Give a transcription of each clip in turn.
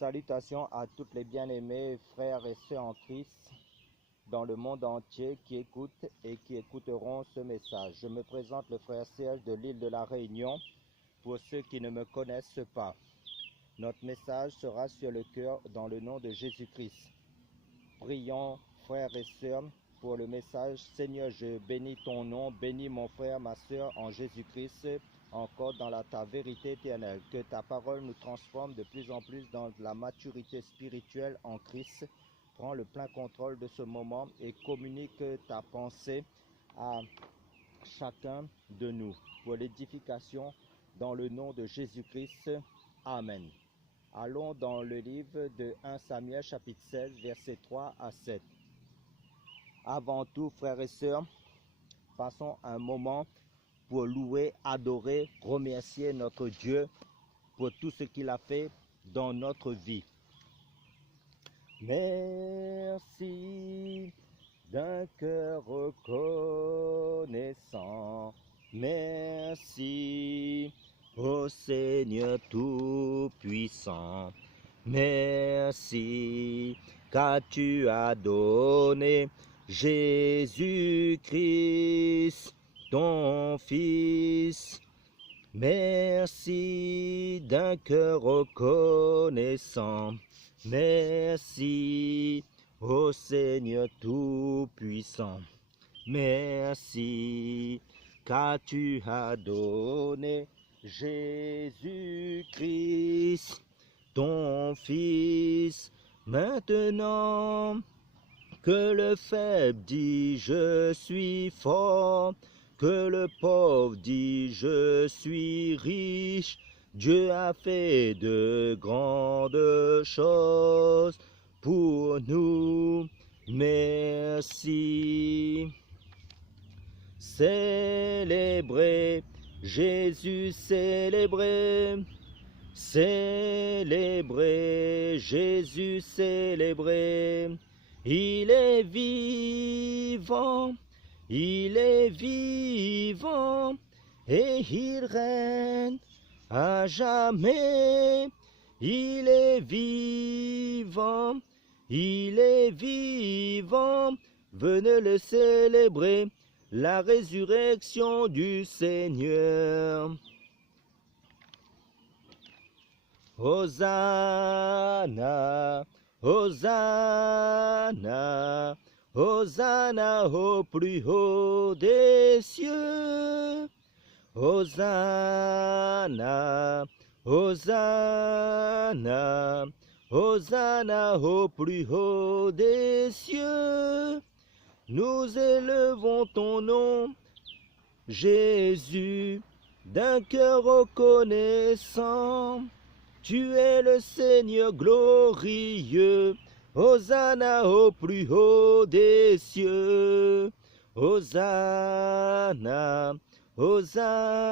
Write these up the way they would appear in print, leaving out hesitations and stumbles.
Salutations à toutes les bien-aimés frères et sœurs en Christ dans le monde entier qui écoutent et qui écouteront ce message. Je me présente le frère Serge de l'île de la Réunion pour ceux qui ne me connaissent pas. Notre message sera sur le cœur dans le nom de Jésus-Christ. Prions, frères et sœurs, pour le message. Seigneur, je bénis ton nom, bénis mon frère, ma sœur en Jésus-Christ, encore dans ta vérité éternelle. Que ta parole nous transforme de plus en plus dans la maturité spirituelle en Christ. Prends le plein contrôle de ce moment et communique ta pensée à chacun de nous pour l'édification dans le nom de Jésus-Christ. Amen. Allons dans le livre de 1 Samuel chapitre 16 versets 3 à 7. Avant tout, frères et sœurs, passons un moment pour louer, adorer, remercier notre Dieu pour tout ce qu'il a fait dans notre vie. Merci d'un cœur reconnaissant. Merci, ô Seigneur Tout-Puissant. Merci, car tu as donné Jésus-Christ, ton Fils. Merci d'un cœur reconnaissant. Merci, ô Seigneur Tout-Puissant. Merci, car tu as donné Jésus-Christ, ton Fils. Maintenant que le faible dit je suis fort, que le pauvre dit je suis riche, Dieu a fait de grandes choses pour nous. Merci. Célébrez Jésus, célébrez. Célébrez Jésus, célébrez. Il est vivant, il est vivant, et il règne à jamais. Il est vivant, il est vivant. Venez le célébrer, la résurrection du Seigneur. Hosanna, Hosanna, Hosanna au plus haut des cieux. Hosanna, Hosanna, Hosanna au plus haut des cieux. Nous élevons ton nom, Jésus, d'un cœur reconnaissant. Tu es le Seigneur glorieux. Hosanna au plus haut des cieux. Hosanna, Hosanna,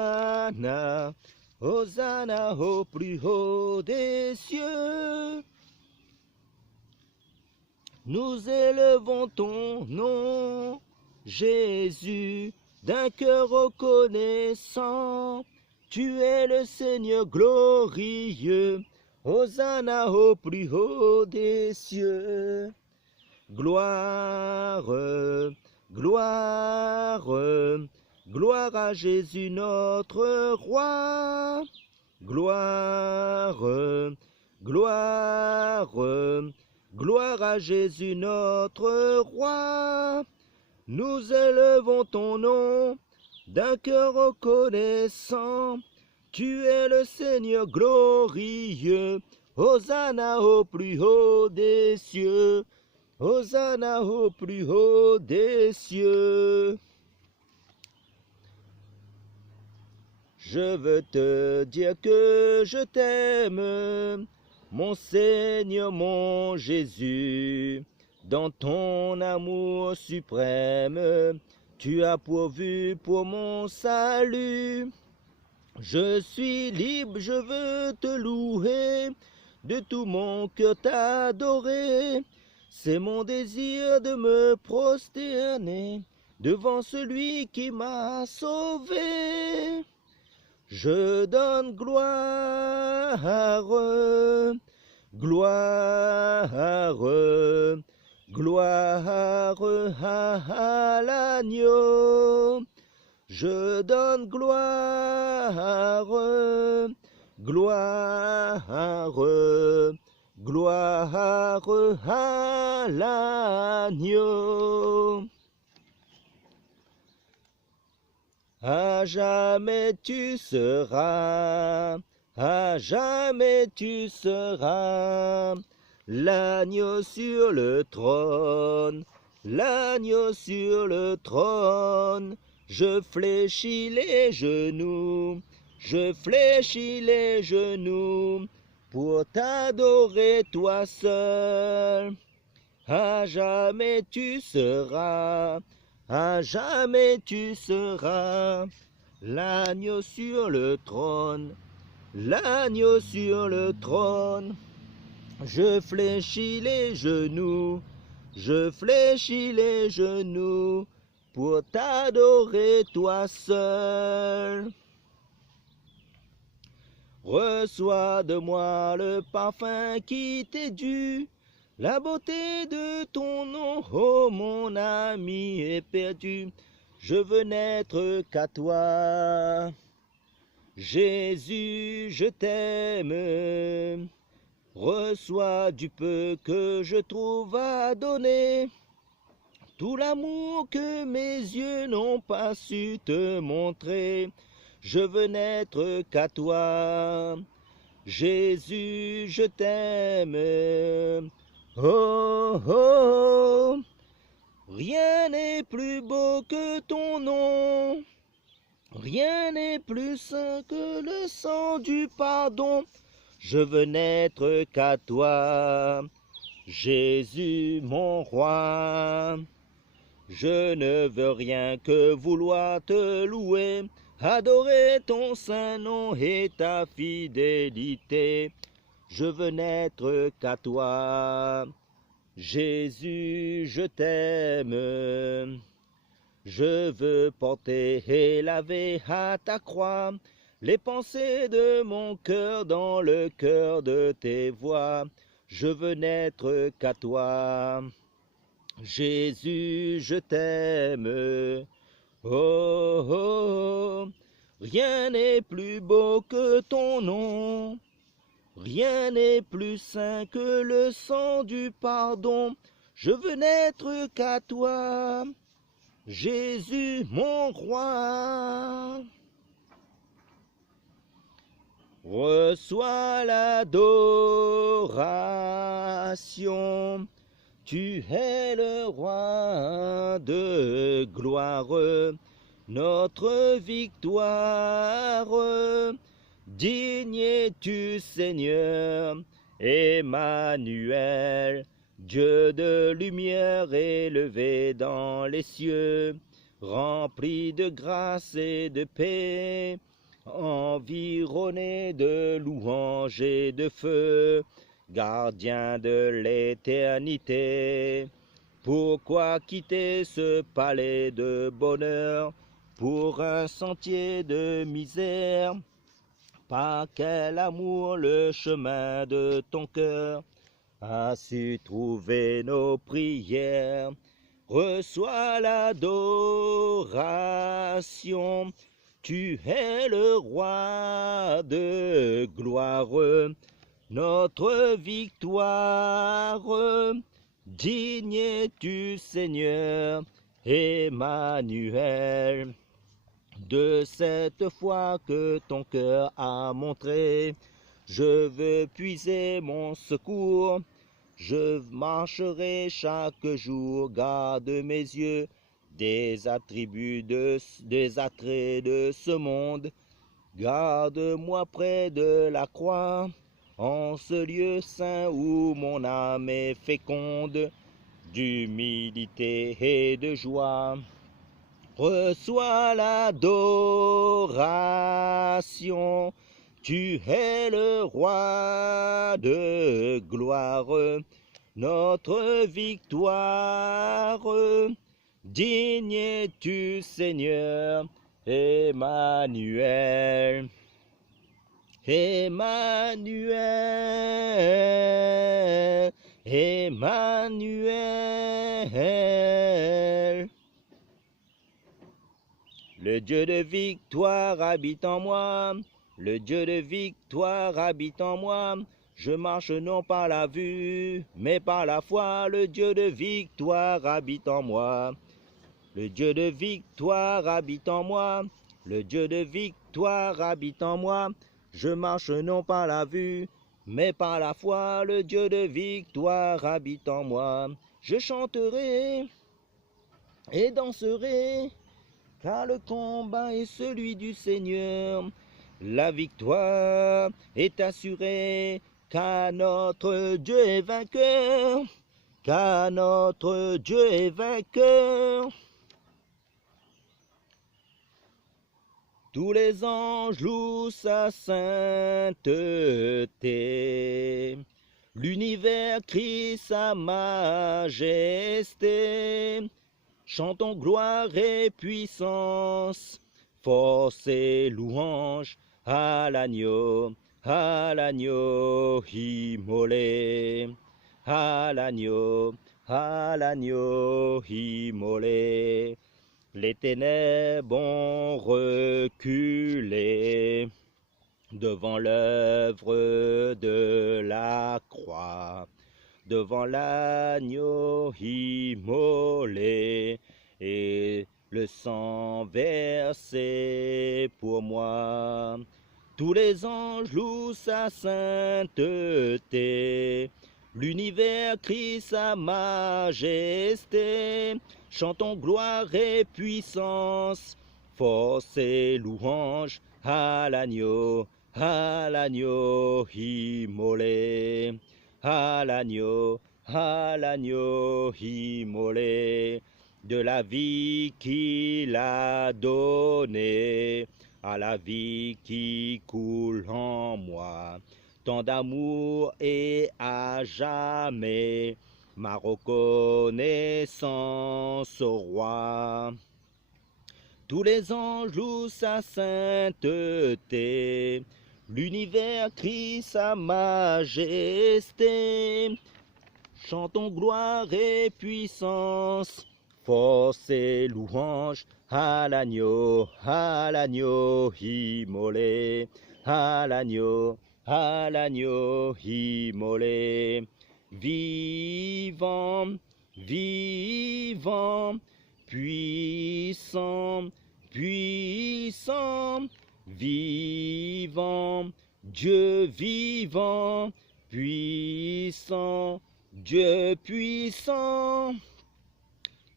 Hosanna au plus haut des cieux. Nous élevons ton nom, Jésus, d'un cœur reconnaissant. Tu es le Seigneur glorieux. Hosanna au plus haut des cieux. Gloire, gloire, gloire à Jésus notre roi. Gloire, gloire, gloire à Jésus notre roi. Nous élevons ton nom d'un cœur reconnaissant. Tu es le Seigneur glorieux. Hosanna au plus haut des cieux. Hosanna au plus haut des cieux. Je veux te dire que je t'aime, mon Seigneur, mon Jésus. Dans ton amour suprême, tu as pourvu pour mon salut. Je suis libre, je veux te louer, de tout mon cœur t'adorer. C'est mon désir de me prosterner devant celui qui m'a sauvé. Je donne gloire Gloire, gloire à l'agneau. Je donne gloire, gloire, gloire à l'agneau. À jamais tu seras, à jamais tu seras, l'agneau sur le trône, l'agneau sur le trône. Je fléchis les genoux, je fléchis les genoux, pour t'adorer toi seul. À jamais tu seras, à jamais tu seras, l'agneau sur le trône, l'agneau sur le trône. Je fléchis les genoux, je fléchis les genoux, pour t'adorer toi seul. Reçois de moi le parfum qui t'est dû, la beauté de ton nom, oh mon ami éperdu. Je veux n'être qu'à toi. Jésus, je t'aime. Reçois du peu que je trouve à donner, tout l'amour que mes yeux n'ont pas su te montrer. Je veux n'être qu'à toi. Jésus, je t'aime. Oh, oh, rien n'est plus beau que ton nom. Rien n'est plus saint que le sang du pardon. Je veux n'être qu'à toi. Jésus, mon roi. Je ne veux rien que vouloir te louer, adorer ton saint nom et ta fidélité. Je veux n'être qu'à toi. Jésus, je t'aime. Je veux porter et laver à ta croix les pensées de mon cœur dans le cœur de tes voies. Je veux n'être qu'à toi. Jésus, je t'aime. Oh, oh, oh, rien n'est plus beau que ton nom. Rien n'est plus saint que le sang du pardon. Je veux n'être qu'à toi. Jésus, mon roi. Reçois l'adoration. Tu es le roi de gloire, notre victoire. Digne es-tu, Seigneur, Emmanuel, Dieu de lumière élevé dans les cieux, rempli de grâce et de paix, environné de louanges et de feu, gardien de l'éternité. Pourquoi quitter ce palais de bonheur pour un sentier de misère? Par quel amour le chemin de ton cœur a su trouver nos prières? Reçois l'adoration. Tu es le roi de gloire, notre victoire. Digne es-tu, Seigneur, Emmanuel. De cette foi que ton cœur a montré, je veux puiser mon secours. Je marcherai chaque jour, garde mes yeux des attributs des attraits de ce monde. Garde-moi près de la croix, en ce lieu saint où mon âme est féconde, d'humilité et de joie. Reçois l'adoration, tu es le roi de gloire, notre victoire. Digne es-tu, Seigneur, Emmanuel. Emmanuel. Emmanuel. Le Dieu de victoire habite en moi, le Dieu de victoire habite en moi. Je marche non par la vue, mais par la foi. Le Dieu de victoire habite en moi. Le Dieu de victoire habite en moi. Le Dieu de victoire habite en moi. Je marche non par la vue, mais par la foi. Le Dieu de victoire habite en moi. Je chanterai et danserai, car le combat est celui du Seigneur. La victoire est assurée, car notre Dieu est vainqueur. Car notre Dieu est vainqueur. Tous les anges louent sa sainteté. L'univers crie sa majesté. Chantons gloire et puissance, force et louange à l'agneau immolé, à l'agneau immolé. Les ténèbres ont reculé devant l'œuvre de la croix, devant l'agneau immolé et le sang versé pour moi. Tous les anges louent sa sainteté, l'univers crie sa majesté. Chantons gloire et puissance, force et louange à l'agneau immolé, à l'agneau immolé. De la vie qu'il a donnée à la vie qui coule en moi. Tant d'amour et à jamais ma reconnaissance au roi. Tous les anges louent sa sainteté, l'univers crie sa majesté. Chantons gloire et puissance, force et louange à l'agneau immolé, à l'agneau immolé. Vivant, vivant, puissant, puissant, vivant, Dieu vivant, puissant, Dieu puissant.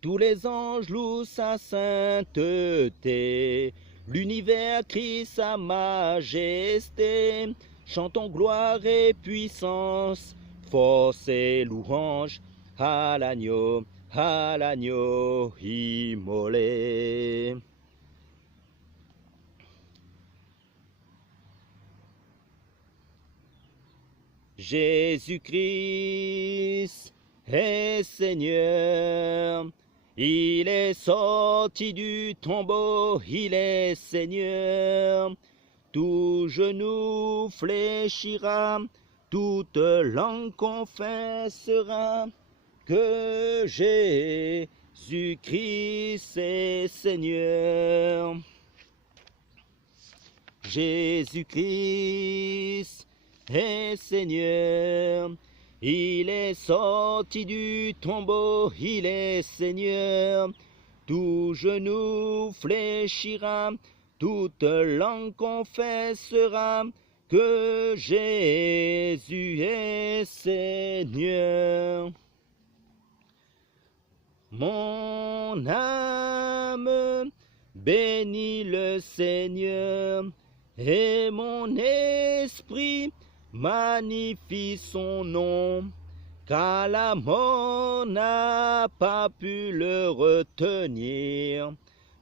Tous les anges louent sa sainteté, l'univers crie sa majesté. Chantons gloire et puissance, force et louange à l'agneau immolé. Jésus-Christ est Seigneur, il est sorti du tombeau, il est Seigneur. Tout genou fléchira, toute langue confessera que Jésus-Christ est Seigneur. Jésus-Christ est Seigneur, il est sorti du tombeau, il est Seigneur. Tout genou fléchira, toute langue confessera que Jésus est Seigneur. Mon âme bénit le Seigneur, et mon esprit magnifie son nom, car la mort n'a pas pu le retenir.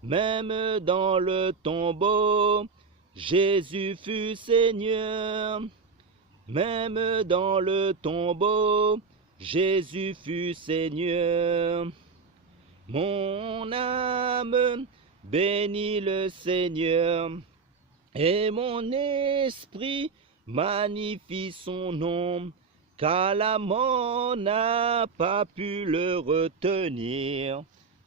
Même dans le tombeau, Jésus fut Seigneur. Même dans le tombeau, Jésus fut Seigneur. Mon âme bénit le Seigneur, et mon esprit magnifie son nom, car la mort n'a pas pu le retenir.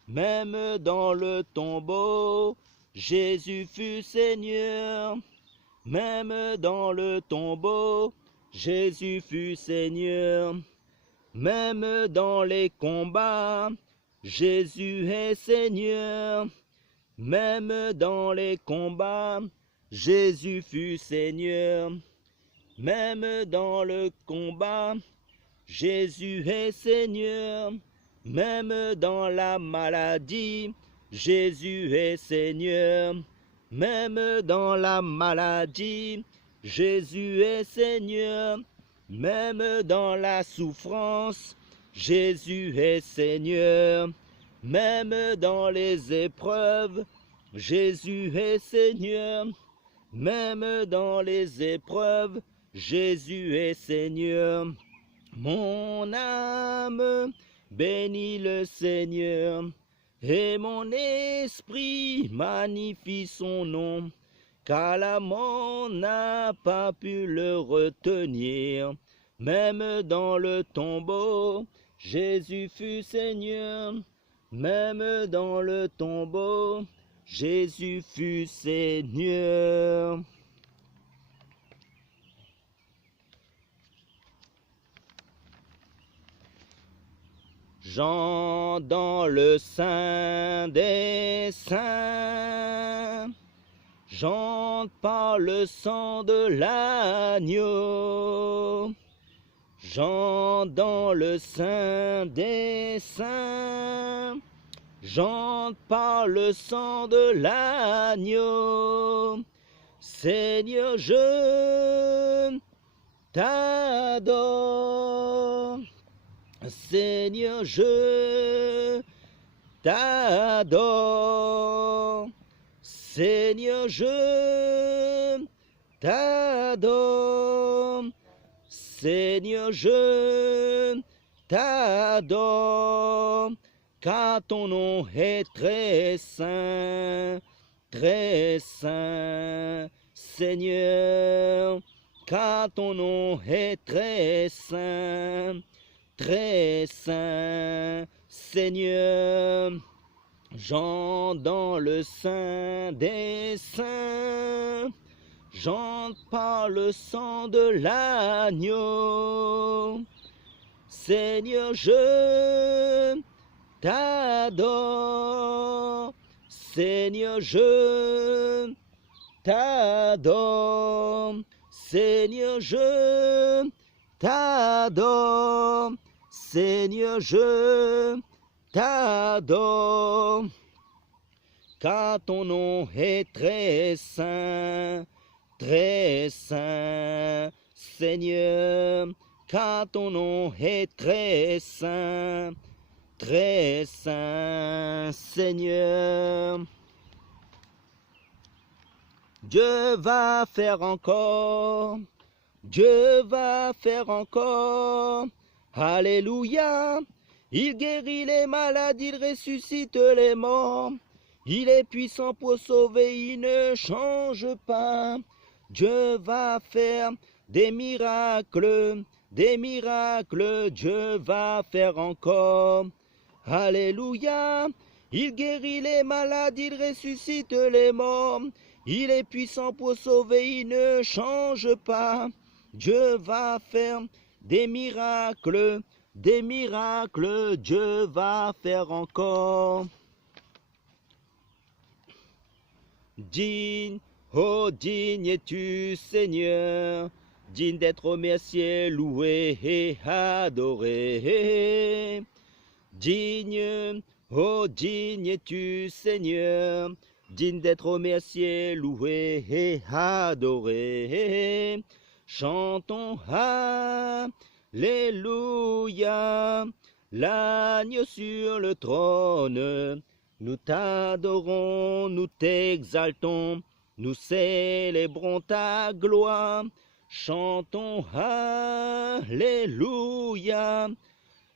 Même dans le tombeau, Jésus fut Seigneur. Même dans le tombeau, Jésus fut Seigneur. Même dans les combats, Jésus est Seigneur. Même dans les combats, Jésus fut Seigneur. Même dans le combat, Jésus est Seigneur. Même dans la maladie, Jésus est Seigneur. Même dans la maladie, Jésus est Seigneur. Même dans la souffrance, Jésus est Seigneur. Même dans les épreuves, Jésus est Seigneur. Même dans les épreuves, Jésus est Seigneur. Mon âme bénit le Seigneur, et mon esprit magnifie son nom, car la mort n'a pas pu le retenir. Même dans le tombeau, Jésus fut Seigneur. Même dans le tombeau, Jésus fut Seigneur. Jean dans le sein des saints, j'entre par le sang de l'agneau. Jean dans le sein des saints, j'entre par le sang de l'agneau. Seigneur, je t'adore. Seigneur, je t'adore. Seigneur, je t'adore. Seigneur, je t'adore, car ton nom est très saint, Seigneur, car ton nom est très saint, Seigneur. J'entre dans le sein des saints, j'entre par le sang de l'agneau. Seigneur, je t'adore. Seigneur, je t'adore. Seigneur, je t'adore. Seigneur, je t'adore. Car ton nom est très saint, Seigneur. Car ton nom est très saint, Seigneur. Dieu va faire encore, Dieu va faire encore. Alléluia. Il guérit les malades, il ressuscite les morts. Il est puissant pour sauver, il ne change pas. Dieu va faire des miracles, Dieu va faire encore. Alléluia. Il guérit les malades, il ressuscite les morts. Il est puissant pour sauver, il ne change pas. Dieu va faire des miracles, Dieu va faire encore. Digne, oh digne es-tu Seigneur, digne d'être remercié, loué et adoré. Digne, oh digne es-tu Seigneur, digne d'être remercié, loué et adoré. Chantons Alléluia, l'agneau sur le trône. Nous t'adorons, nous t'exaltons, nous célébrons ta gloire. Chantons Alléluia,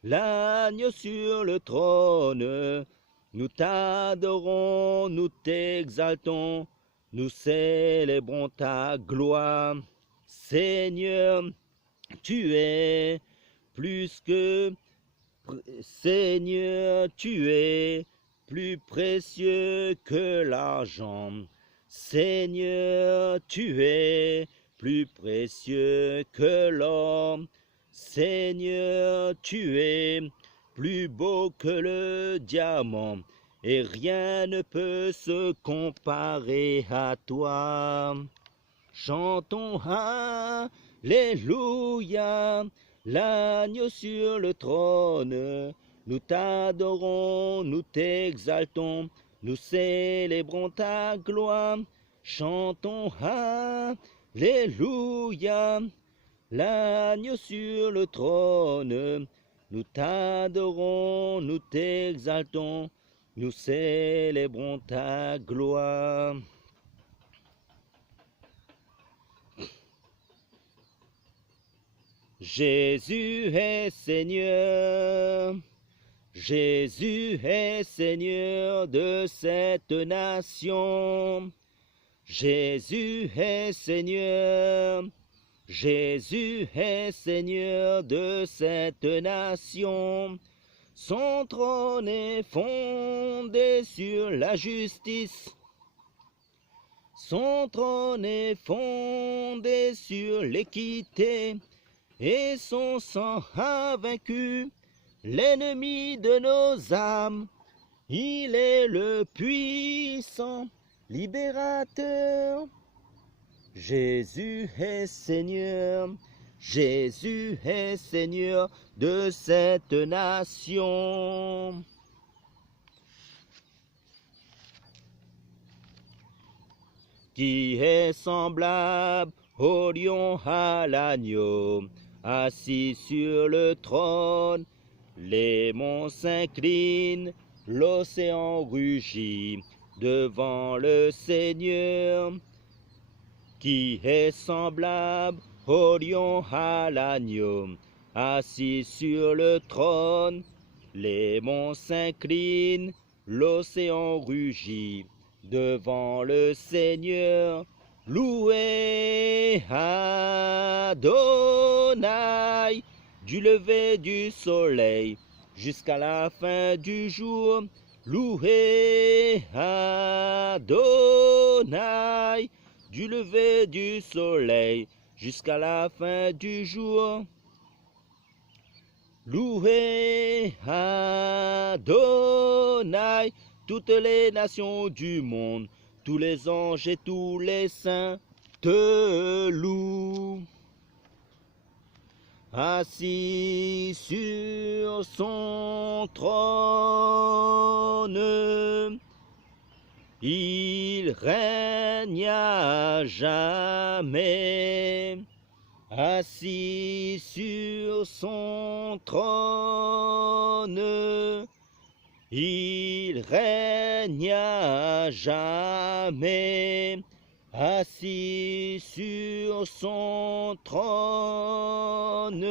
l'agneau sur le trône. Nous t'adorons, nous t'exaltons, nous célébrons ta gloire. Seigneur, tu es plus que Seigneur, tu es plus précieux que l'argent. Seigneur, tu es plus précieux que l'or. Seigneur, tu es plus beau que le diamant, et rien ne peut se comparer à toi. Chantons Alléluia, l'agneau sur le trône. Nous t'adorons, nous t'exaltons, nous célébrons ta gloire. Chantons Alléluia, l'agneau sur le trône. Nous t'adorons, nous t'exaltons, nous célébrons ta gloire. Jésus est Seigneur, Jésus est Seigneur de cette nation. Jésus est Seigneur, Jésus est Seigneur de cette nation. Son trône est fondé sur la justice. Son trône est fondé sur l'équité. Et son sang a vaincu l'ennemi de nos âmes. Il est le puissant libérateur. Jésus est Seigneur, Jésus est Seigneur de cette nation. Qui est semblable au lion à l'agneau, assis sur le trône, les monts s'inclinent, l'océan rugit devant le Seigneur. Qui est semblable au lion à l'agneau, assis sur le trône, les monts s'inclinent, l'océan rugit devant le Seigneur. Louez Adonai du lever du soleil jusqu'à la fin du jour. Louez Adonai du lever du soleil jusqu'à la fin du jour. Louez Adonai toutes les nations du monde. Tous les anges et tous les saints te louent. Assis sur son trône, il règne à jamais. Assis sur son trône, il règne à jamais. Assis sur son trône,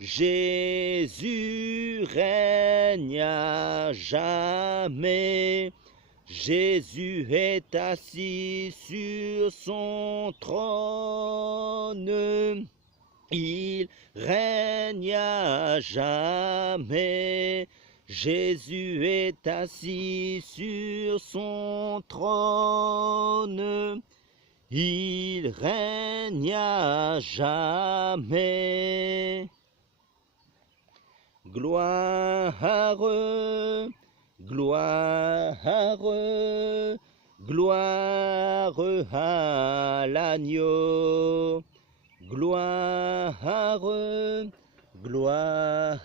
Jésus règne à jamais. Jésus est assis sur son trône. Il règne à jamais. Jésus est assis sur son trône. Il règne à jamais. Gloire, gloire, gloire à l'agneau. Gloire, gloire,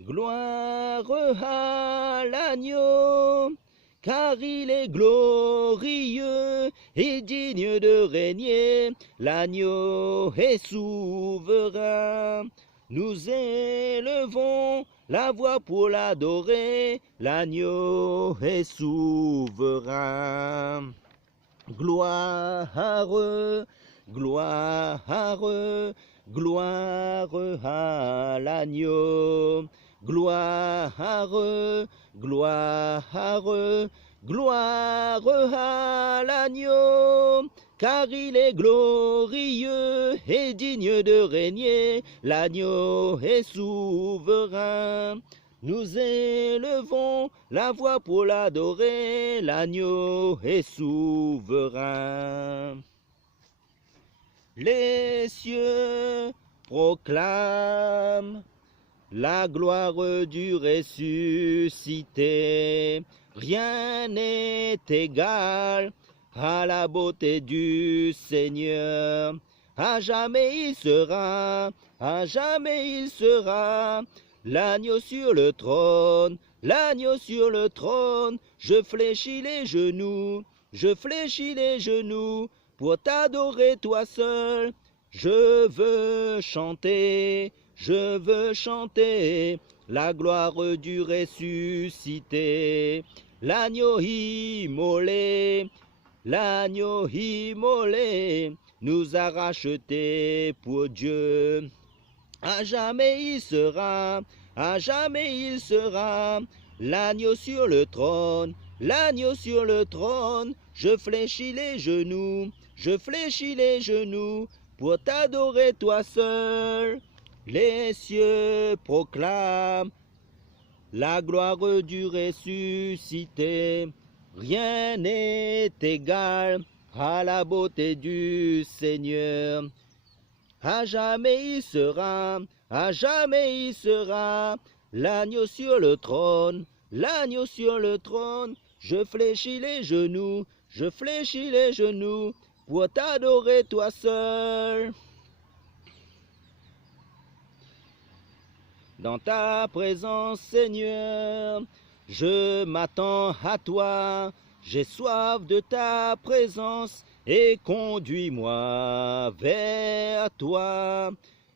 gloire à l'agneau, car il est glorieux et digne de régner. L'agneau est souverain. Nous élevons la voix pour l'adorer. L'agneau est souverain. Gloire, gloire, gloire à l'agneau. Gloire, gloire, gloire à l'agneau, car il est glorieux et digne de régner, l'agneau est souverain. Nous élevons la voix pour l'adorer, l'agneau est souverain. Les cieux proclament la gloire du ressuscité. Rien n'est égal à la beauté du Seigneur. À jamais il sera, à jamais il sera, l'agneau sur le trône, l'agneau sur le trône. Je fléchis les genoux, je fléchis les genoux, pour t'adorer toi seul. Je veux chanter la gloire du ressuscité. L'agneau immolé nous a rachetés pour Dieu. À jamais il sera, à jamais il sera, l'agneau sur le trône, l'agneau sur le trône. Je fléchis les genoux, je fléchis les genoux, pour t'adorer toi seul. Les cieux proclament la gloire du ressuscité. Rien n'est égal à la beauté du Seigneur. À jamais il sera, à jamais il sera, l'agneau sur le trône, l'agneau sur le trône. Je fléchis les genoux, je fléchis les genoux, pour t'adorer toi seul. Dans ta présence, Seigneur, je m'attends à toi. J'ai soif de ta présence et conduis-moi vers toi.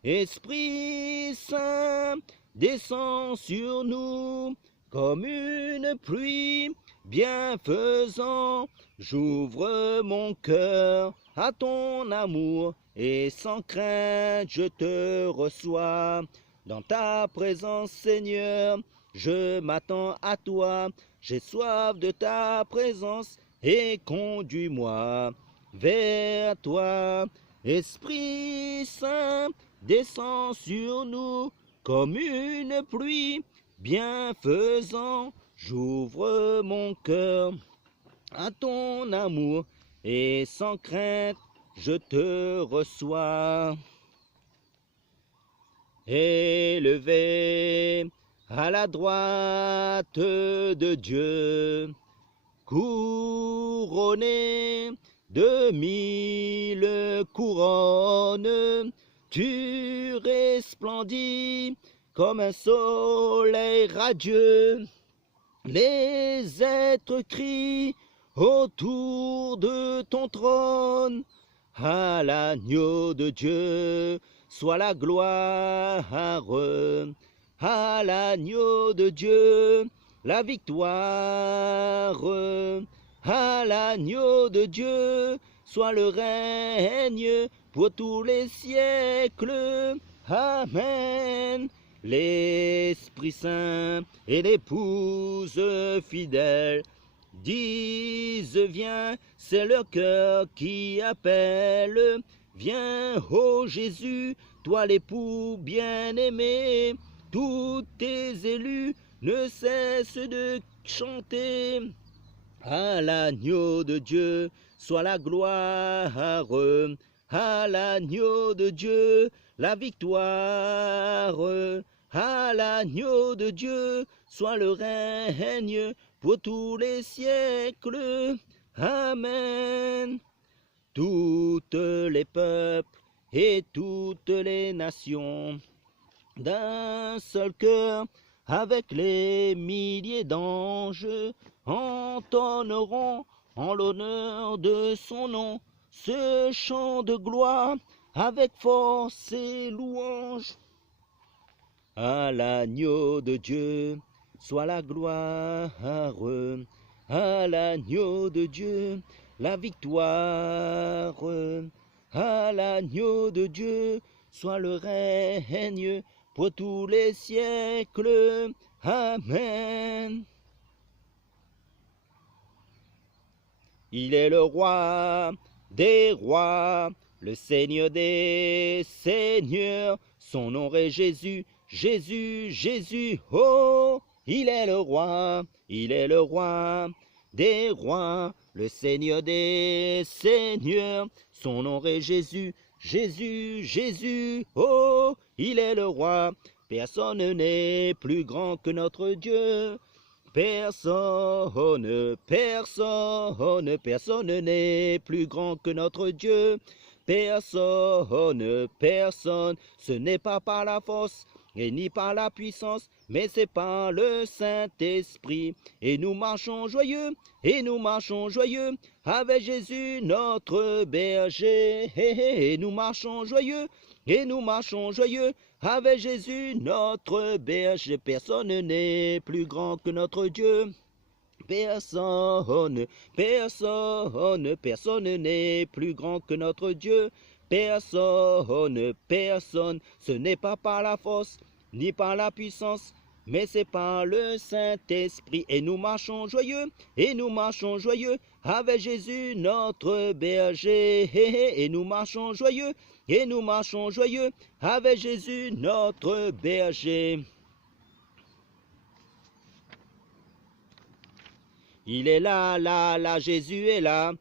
Esprit Saint, descends sur nous comme une pluie bienfaisant. J'ouvre mon cœur à ton amour et sans crainte je te reçois. Dans ta présence, Seigneur, je m'attends à toi. J'ai soif de ta présence et conduis-moi vers toi. Esprit Saint, descends sur nous comme une pluie bienfaisant. J'ouvre mon cœur à ton amour et sans crainte je te reçois. Élevé à la droite de Dieu, couronné de 1000 couronnes, tu resplendis comme un soleil radieux. Les êtres crient autour de ton trône, à l'agneau de Dieu soit la gloire, à l'agneau de Dieu la victoire, à l'agneau de Dieu soit le règne pour tous les siècles. Amen. L'Esprit Saint et l'épouse fidèle disent viens, c'est leur cœur qui appelle. Viens, ô Jésus, toi l'époux bien-aimé, tous tes élus ne cessent de chanter. À l'agneau de Dieu soit la gloire, à l'agneau de Dieu la victoire, à l'agneau de Dieu soit le règne pour tous les siècles. Amen. Toutes les peuples et toutes les nations, d'un seul cœur, avec les milliers d'anges, entonneront en l'honneur de son nom ce chant de gloire avec force et louange. À l'agneau de Dieu soit la gloire, à l'agneau de Dieu la victoire, à l'agneau de Dieu soit le règne pour tous les siècles. Amen. Il est le roi des rois, le Seigneur des seigneurs. Son nom est Jésus, Jésus, Jésus. Oh, il est le roi des rois, le Seigneur des seigneurs. Son nom est Jésus, Jésus, Jésus. Oh, il est le roi. Personne n'est plus grand que notre Dieu. Personne n'est plus grand que notre Dieu. Personne, ce n'est pas par la force et ni par la puissance, mais c'est par le Saint-Esprit. Et nous marchons joyeux, avec Jésus notre berger. Et nous marchons joyeux, avec Jésus notre berger. Personne n'est plus grand que notre Dieu. Personne n'est plus grand que notre Dieu. Personne, ce n'est pas par la force ni par la puissance, mais c'est par le Saint-Esprit. Et nous marchons joyeux, avec Jésus notre berger. Et nous marchons joyeux, avec Jésus notre berger. Il est là, Jésus est là.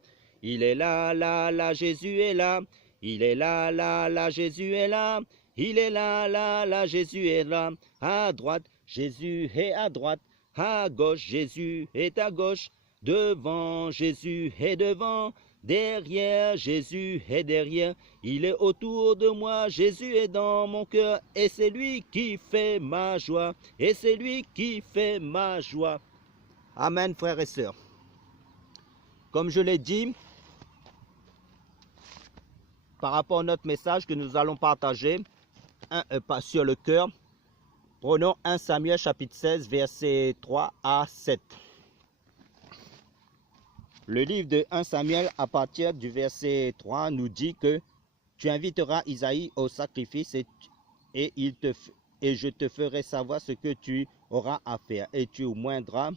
Il est là, Jésus est là. Il est là, Jésus est là. Il est là, Jésus est là. À droite, Jésus est à droite. À gauche, Jésus est à gauche. Devant, Jésus est devant. Derrière, Jésus est derrière. Il est autour de moi, Jésus est dans mon cœur. Et c'est lui qui fait ma joie. Amen, frères et sœurs. Comme je l'ai dit, par rapport à notre message que nous allons partager sur le cœur, prenons 1 Samuel chapitre 16, versets 3 à 7. Le livre de 1 Samuel, à partir du verset 3, nous dit que tu inviteras Isaïe au sacrifice et je te ferai savoir ce que tu auras à faire, et tu moindras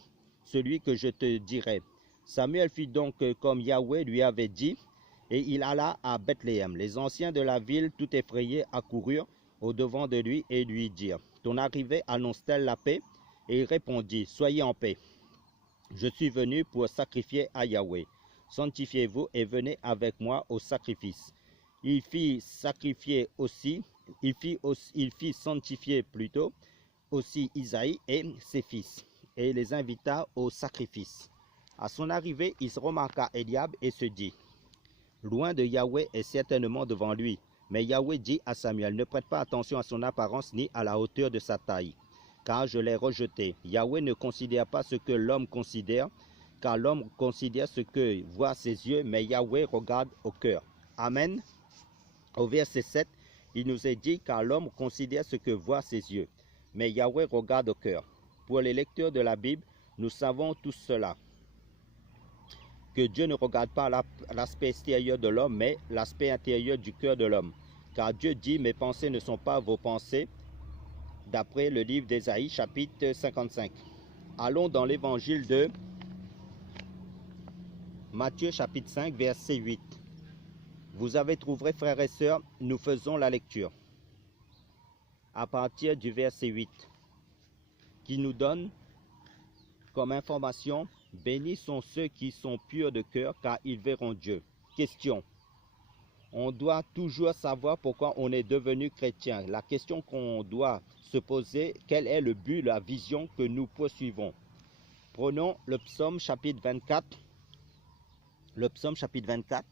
celui que je te dirai. Samuel fit donc comme Yahweh lui avait dit, et il alla à Bethléem. Les anciens de la ville, tout effrayés, accoururent au-devant de lui et lui dirent, ton arrivée annonce-t-elle la paix? Et il répondit, soyez en paix. Je suis venu pour sacrifier à Yahweh. Sanctifiez-vous et venez avec moi au sacrifice. Il fit sanctifier plutôt aussi Isaïe et ses fils, et les invita au sacrifice. À son arrivée, il remarqua Eliab et se dit, loin de Yahweh est certainement devant lui. Mais Yahweh dit à Samuel, ne prête pas attention à son apparence ni à la hauteur de sa taille, car je l'ai rejeté. Yahweh ne considère pas ce que l'homme considère, car l'homme considère ce que voient ses yeux, mais Yahweh regarde au cœur. Amen. Au verset 7, il nous est dit, car l'homme considère ce que voient ses yeux, mais Yahweh regarde au cœur. Pour les lecteurs de la Bible, nous savons tous cela, que Dieu ne regarde pas l'aspect extérieur de l'homme, mais l'aspect intérieur du cœur de l'homme. Car Dieu dit, mes pensées ne sont pas vos pensées, d'après le livre d'Ésaïe, chapitre 55. Allons dans l'évangile de Matthieu, chapitre 5, verset 8. Vous avez trouvé, frères et sœurs, nous faisons la lecture. À partir du verset 8, qui nous donne comme information, bénis sont ceux qui sont purs de cœur, car ils verront Dieu. Question. On doit toujours savoir pourquoi on est devenu chrétien. La question qu'on doit se poser, quel est le but, la vision que nous poursuivons? Prenons le psaume chapitre 24. Le psaume chapitre 24,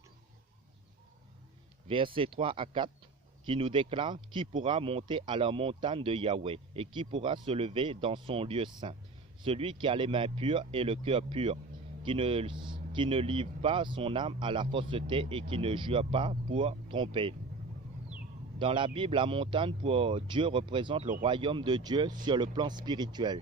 versets 3 à 4, qui nous déclare qui pourra monter à la montagne de Yahweh et qui pourra se lever dans son lieu saint. Celui qui a les mains pures et le cœur pur, qui ne livre pas son âme à la fausseté et qui ne jure pas pour tromper. Dans la Bible, la montagne pour Dieu représente le royaume de Dieu sur le plan spirituel.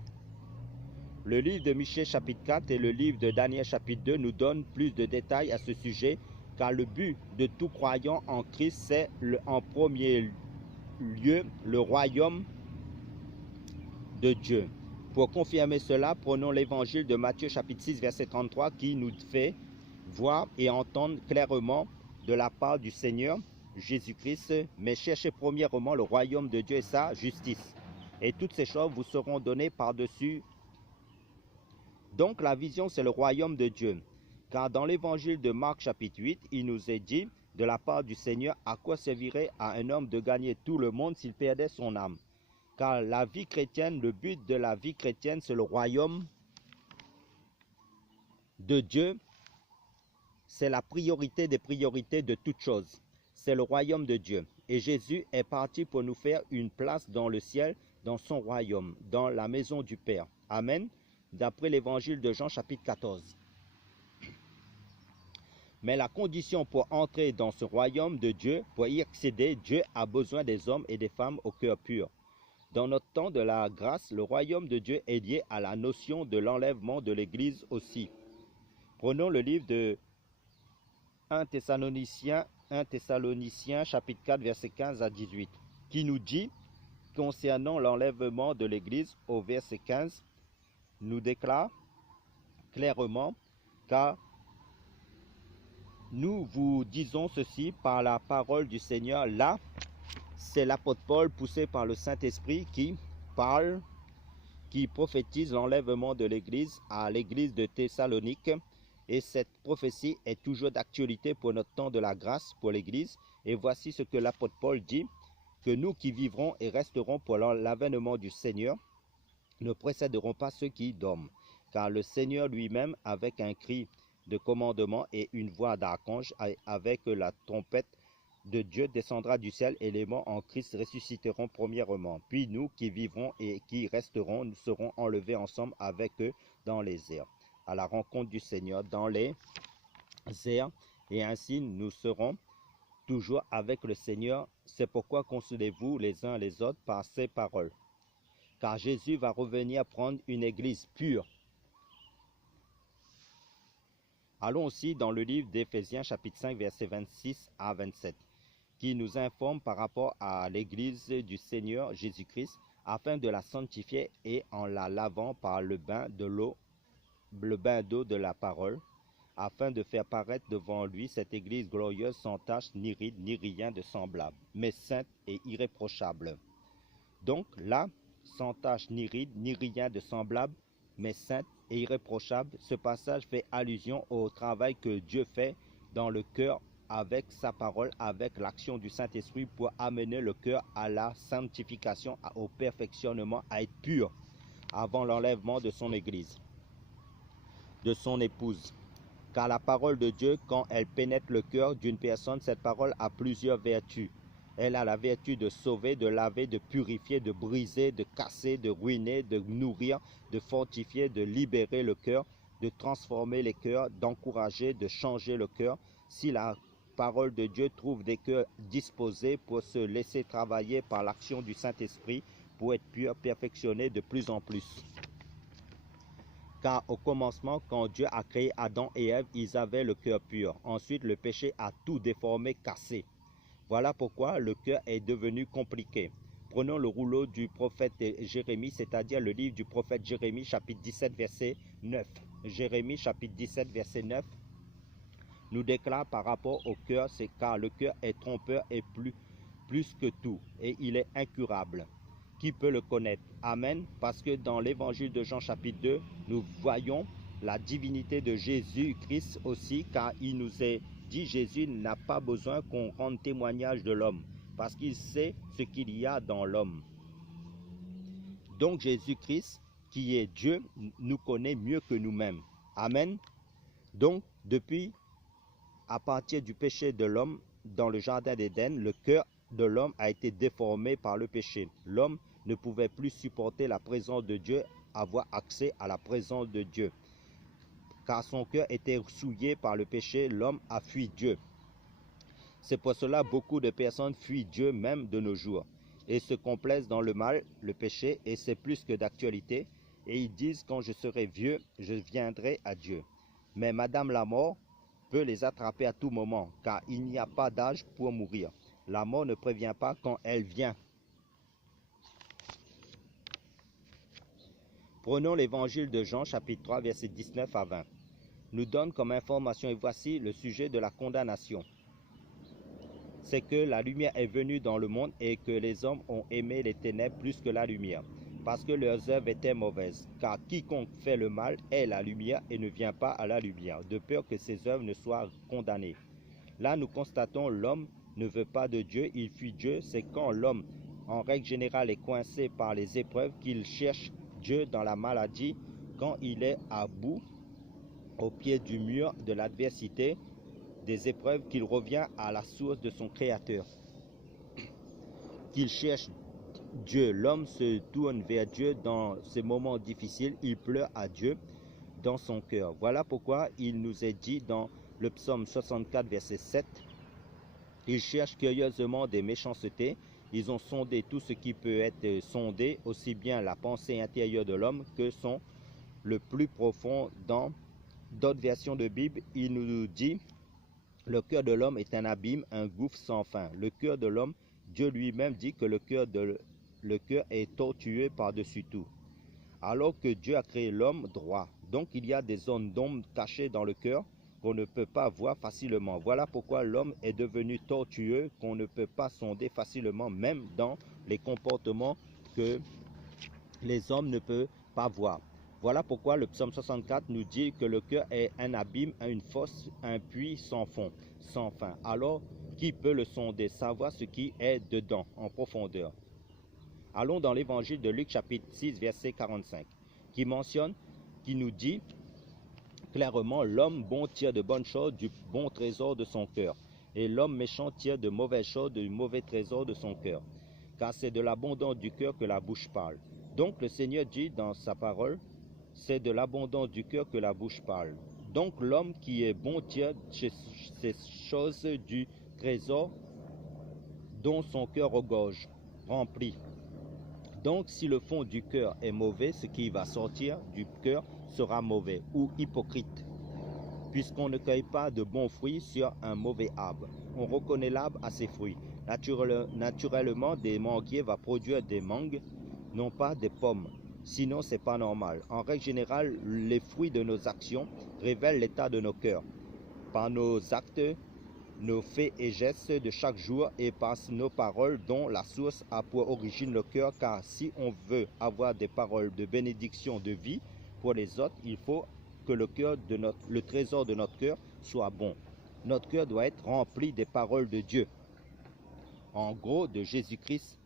Le livre de Michée chapitre 4 et le livre de Daniel chapitre 2 nous donnent plus de détails à ce sujet, car le but de tout croyant en Christ, c'est en premier lieu le royaume de Dieu. Pour confirmer cela, prenons l'évangile de Matthieu chapitre 6 verset 33 qui nous fait voir et entendre clairement de la part du Seigneur Jésus-Christ, mais cherchez premièrement le royaume de Dieu et sa justice. Et toutes ces choses vous seront données par-dessus. Donc la vision, c'est le royaume de Dieu. Car dans l'évangile de Marc chapitre 8, il nous est dit de la part du Seigneur, à quoi servirait à un homme de gagner tout le monde s'il perdait son âme? Car la vie chrétienne, le but de la vie chrétienne, c'est le royaume de Dieu. C'est la priorité des priorités de toutes choses. C'est le royaume de Dieu. Et Jésus est parti pour nous faire une place dans le ciel, dans son royaume, dans la maison du Père. Amen. D'après l'évangile de Jean chapitre 14. Mais la condition pour entrer dans ce royaume de Dieu, pour y accéder, Dieu a besoin des hommes et des femmes au cœur pur. Dans notre temps de la grâce, le royaume de Dieu est lié à la notion de l'enlèvement de l'Église aussi. Prenons le livre de 1 Thessaloniciens chapitre 4 verset 15 à 18 qui nous dit concernant l'enlèvement de l'Église au verset 15 nous déclare clairement car nous vous disons ceci par la parole du Seigneur. Là, c'est l'apôtre Paul poussé par le Saint-Esprit qui parle, qui prophétise l'enlèvement de l'Église à l'Église de Thessalonique. Et cette prophétie est toujours d'actualité pour notre temps de la grâce pour l'Église. Et voici ce que l'apôtre Paul dit, que nous qui vivrons et resterons pour l'avènement du Seigneur ne précéderont pas ceux qui dorment. Car le Seigneur lui-même, avec un cri de commandement et une voix d'archange, avec la trompette de Dieu, descendra du ciel et les morts en Christ ressusciteront premièrement. Puis nous qui vivrons et qui resterons, nous serons enlevés ensemble avec eux dans les airs, à la rencontre du Seigneur dans les airs, et ainsi nous serons toujours avec le Seigneur. C'est pourquoi consolez-vous les uns les autres par ces paroles. Car Jésus va revenir prendre une église pure. Allons aussi dans le livre d'Éphésiens chapitre 5 versets 26 à 27 qui nous informe par rapport à l'église du Seigneur Jésus-Christ afin de la sanctifier et en la lavant par le bain d'eau de la parole, afin de faire paraître devant lui cette église glorieuse sans tache, ni ride, ni rien de semblable, mais sainte et irréprochable. Donc là, sans tache, ni ride, ni rien de semblable, mais sainte et irréprochable, ce passage fait allusion au travail que Dieu fait dans le cœur avec sa parole, avec l'action du Saint-Esprit pour amener le cœur à la sanctification, au perfectionnement, à être pur avant l'enlèvement de son église, de son épouse. Car la parole de Dieu, quand elle pénètre le cœur d'une personne, cette parole a plusieurs vertus. Elle a la vertu de sauver, de laver, de purifier, de briser, de casser, de ruiner, de nourrir, de fortifier, de libérer le cœur, de transformer les cœurs, d'encourager, de changer le cœur. Si la parole de Dieu trouve des cœurs disposés pour se laisser travailler par l'action du Saint-Esprit, pour être purs, perfectionnés de plus en plus. Car au commencement, quand Dieu a créé Adam et Ève, ils avaient le cœur pur. Ensuite, le péché a tout déformé, cassé. Voilà pourquoi le cœur est devenu compliqué. Prenons le rouleau du prophète Jérémie, c'est-à-dire le livre du prophète Jérémie, chapitre 17, verset 9. Jérémie, chapitre 17, verset 9, nous déclare par rapport au cœur, c'est car le cœur est trompeur et plus que tout, et il est incurable. Qui peut le connaître? Amen. Parce que dans l'évangile de Jean chapitre 2, nous voyons la divinité de Jésus-Christ aussi, car il nous est dit, Jésus n'a pas besoin qu'on rende témoignage de l'homme, parce qu'il sait ce qu'il y a dans l'homme. Donc Jésus-Christ, qui est Dieu, nous connaît mieux que nous-mêmes. Amen. Donc, depuis, à partir du péché de l'homme dans le jardin d'Éden, le cœur de l'homme a été déformé par le péché. L'homme ne pouvait plus supporter la présence de Dieu, avoir accès à la présence de Dieu. Car son cœur était souillé par le péché, l'homme a fui Dieu. C'est pour cela que beaucoup de personnes fuient Dieu même de nos jours et se complaisent dans le mal, le péché, et c'est plus que d'actualité. Et ils disent, quand je serai vieux, je viendrai à Dieu. Mais Madame la mort peut les attraper à tout moment, car il n'y a pas d'âge pour mourir. La mort ne prévient pas quand elle vient. Prenons l'évangile de Jean, chapitre 3, versets 19 à 20. Nous donne comme information, et voici le sujet de la condamnation. c'est que la lumière est venue dans le monde et que les hommes ont aimé les ténèbres plus que la lumière, parce que leurs œuvres étaient mauvaises. Car quiconque fait le mal est la lumière et ne vient pas à la lumière, de peur que ses œuvres ne soient condamnées. Là, nous constatons l'homme ne veut pas de Dieu, il fuit Dieu. C'est quand l'homme, en règle générale, est coincé par les épreuves qu'il cherche Dieu dans la maladie, quand il est à bout, au pied du mur de l'adversité, des épreuves, qu'il revient à la source de son Créateur, qu'il cherche Dieu. L'homme se tourne vers Dieu dans ces moments difficiles, il pleure à Dieu dans son cœur. Voilà pourquoi il nous est dit dans le psaume 64, verset 7, « Ils cherchent curieusement des méchancetés, ils ont sondé tout ce qui peut être sondé, aussi bien la pensée intérieure de l'homme que son le plus profond. » Dans d'autres versions de Bible, il nous dit, le cœur de l'homme est un abîme, un gouffre sans fin. Le cœur de l'homme, Dieu lui-même dit que le cœur est tortueux par-dessus tout. Alors que Dieu a créé l'homme droit. Donc il y a des zones d'ombre cachées dans le cœur qu'on ne peut pas voir facilement. Voilà pourquoi l'homme est devenu tortueux, qu'on ne peut pas sonder facilement, même dans les comportements que les hommes ne peuvent pas voir. Voilà pourquoi le psaume 64 nous dit que le cœur est un abîme, une fosse, un puits sans fond, sans fin. Alors, qui peut le sonder, savoir ce qui est dedans, en profondeur? Allons dans l'évangile de Luc chapitre 6, verset 45, qui nous dit clairement, l'homme bon tire de bonnes choses du bon trésor de son cœur, et l'homme méchant tire de mauvaises choses du mauvais trésor de son cœur. Car c'est de l'abondance du cœur que la bouche parle. Donc le Seigneur dit dans sa parole, c'est de l'abondance du cœur que la bouche parle. Donc l'homme qui est bon tire ces choses du trésor dont son cœur regorge, rempli. Donc si le fond du cœur est mauvais, ce qui va sortir du cœur sera mauvais ou hypocrite, puisqu'on ne cueille pas de bons fruits sur un mauvais arbre. On reconnaît l'arbre à ses fruits. Naturellement, des manguiers vont produire des mangues, non pas des pommes. Sinon, ce n'est pas normal. En règle générale, les fruits de nos actions révèlent l'état de nos cœurs. Par nos actes, nos faits et gestes de chaque jour et par nos paroles dont la source a pour origine le cœur, car si on veut avoir des paroles de bénédiction, de vie pour les autres, il faut que le trésor de notre cœur soit bon. Notre cœur doit être rempli des paroles de Dieu, en gros de Jésus-Christ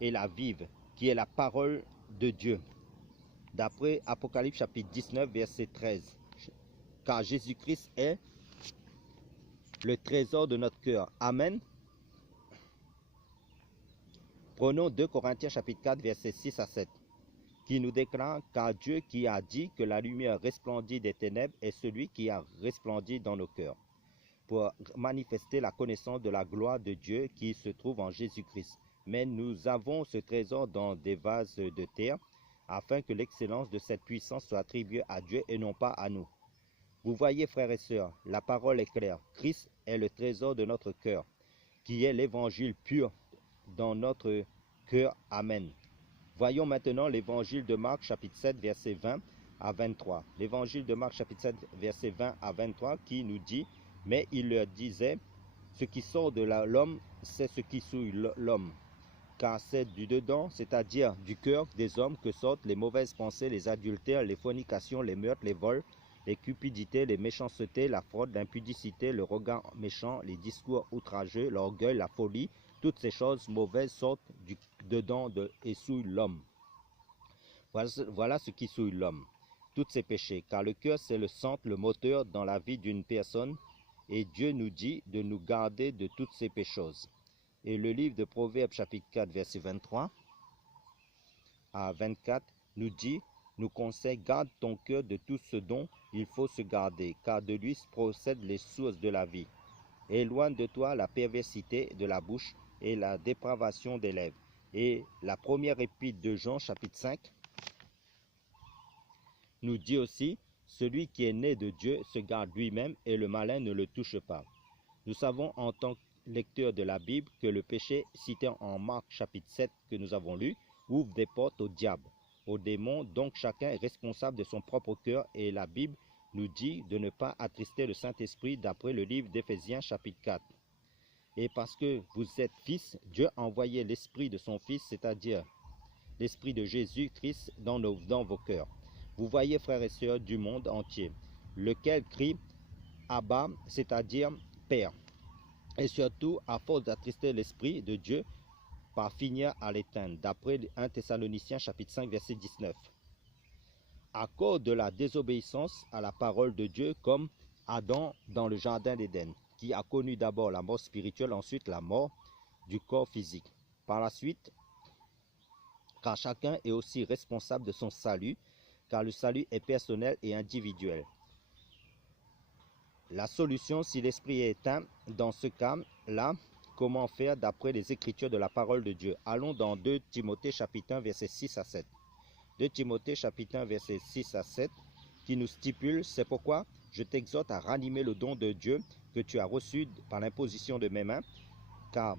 et la vive, qui est la parole de Dieu. D'après Apocalypse chapitre 19, verset 13, car Jésus-Christ est le trésor de notre cœur. Amen. Prenons 2 Corinthiens chapitre 4, verset 6 à 7, qui nous déclare, car Dieu qui a dit que la lumière resplendit des ténèbres est celui qui a resplendi dans nos cœurs, pour manifester la connaissance de la gloire de Dieu qui se trouve en Jésus-Christ. Mais nous avons ce trésor dans des vases de terre, afin que l'excellence de cette puissance soit attribuée à Dieu et non pas à nous. Vous voyez, frères et sœurs, la parole est claire. Christ est le trésor de notre cœur, qui est l'évangile pur dans notre cœur. Amen. Voyons maintenant l'évangile de Marc, chapitre 7, verset 20 à 23. L'évangile de Marc, chapitre 7, verset 20 à 23, qui nous dit, « Mais il leur disait, ce qui sort de l'homme, c'est ce qui souille l'homme. Car c'est du dedans, c'est-à-dire du cœur des hommes, que sortent les mauvaises pensées, les adultères, les fornications, les meurtres, les vols, les cupidités, les méchancetés, la fraude, l'impudicité, le regard méchant, les discours outrageux, l'orgueil, la folie. Toutes ces choses mauvaises sortent du dedans et souillent l'homme. » Voilà ce qui souille l'homme, tous ces péchés, car le cœur c'est le centre, le moteur dans la vie d'une personne, et Dieu nous dit de nous garder de toutes ces pécheuses. Et le livre de Proverbes chapitre 4 verset 23 à 24 nous dit, nous conseille, garde ton cœur de tout ce dont il faut se garder, car de lui procèdent les sources de la vie. Éloigne de toi la perversité de la bouche et la dépravation des lèvres. Et la première épître de Jean chapitre 5 nous dit aussi, celui qui est né de Dieu se garde lui-même et le malin ne le touche pas. Nous savons en tant que lecteurs de la Bible que le péché cité en Marc chapitre 7 que nous avons lu ouvre des portes au diable, aux démons, donc chacun est responsable de son propre cœur et la Bible nous dit de ne pas attrister le Saint-Esprit d'après le livre d'Éphésiens chapitre 4. Et parce que vous êtes fils, Dieu a envoyé l'Esprit de son Fils, c'est-à-dire l'Esprit de Jésus-Christ dans vos cœurs. Vous voyez, frères et sœurs du monde entier, lequel crie Abba, c'est-à-dire Père. Et surtout, à force d'attrister l'Esprit de Dieu, par finir à l'éteindre, d'après 1 Thessaloniciens chapitre 5, verset 19. À cause de la désobéissance à la parole de Dieu, comme Adam dans le jardin d'Éden, qui a connu d'abord la mort spirituelle, ensuite la mort du corps physique. Par la suite, car chacun est aussi responsable de son salut, car le salut est personnel et individuel. La solution, si l'esprit est éteint, dans ce cas-là, comment faire d'après les Écritures de la parole de Dieu? Allons dans 2 Timothée chapitre 1, verset 6 à 7. 2 Timothée chapitre 1, verset 6 à 7, qui nous stipule, c'est pourquoi je t'exhorte à ranimer le don de Dieu que tu as reçu par l'imposition de mes mains, car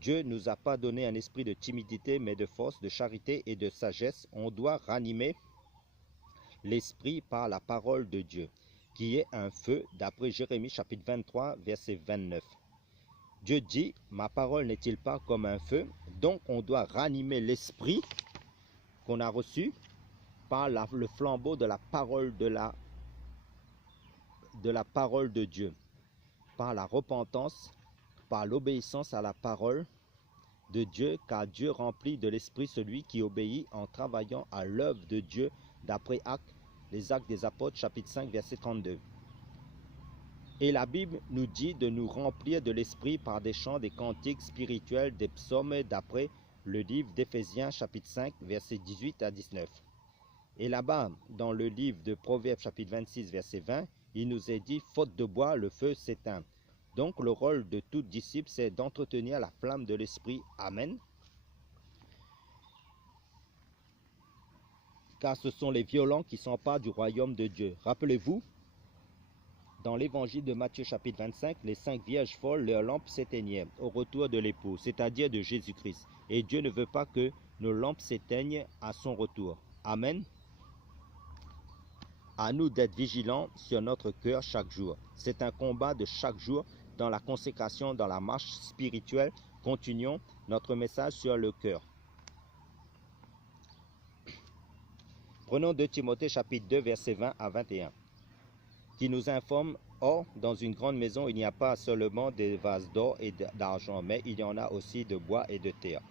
Dieu ne nous a pas donné un esprit de timidité, mais de force, de charité et de sagesse. On doit ranimer l'esprit par la parole de Dieu, qui est un feu, d'après Jérémie chapitre 23, verset 29. Dieu dit, ma parole n'est-il pas comme un feu? Donc on doit ranimer l'esprit qu'on a reçu par le flambeau de la parole de Dieu, par la repentance, par l'obéissance à la parole de Dieu, car Dieu remplit de l'esprit celui qui obéit en travaillant à l'œuvre de Dieu, d'après les Actes des Apôtres, chapitre 5, verset 32. Et la Bible nous dit de nous remplir de l'esprit par des chants, des cantiques spirituels, des psaumes, d'après le livre d'Éphésiens, chapitre 5, verset 18 à 19. Et là-bas, dans le livre de Proverbes, chapitre 26, verset 20, il nous est dit, faute de bois, le feu s'éteint. Donc le rôle de tout disciple, c'est d'entretenir la flamme de l'esprit. Amen. Car ce sont les violents qui s'emparent du royaume de Dieu. Rappelez-vous, dans l'évangile de Matthieu chapitre 25, les 5 vierges folles, leurs lampes s'éteignaient au retour de l'époux, c'est-à-dire de Jésus-Christ. Et Dieu ne veut pas que nos lampes s'éteignent à son retour. Amen. À nous d'être vigilants sur notre cœur chaque jour. C'est un combat de chaque jour dans la consécration, dans la marche spirituelle. Continuons notre message sur le cœur. Prenons 2 Timothée chapitre 2, verset 20 à 21, qui nous informe, or, dans une grande maison, il n'y a pas seulement des vases d'or et d'argent, mais il y en a aussi de bois et de terre.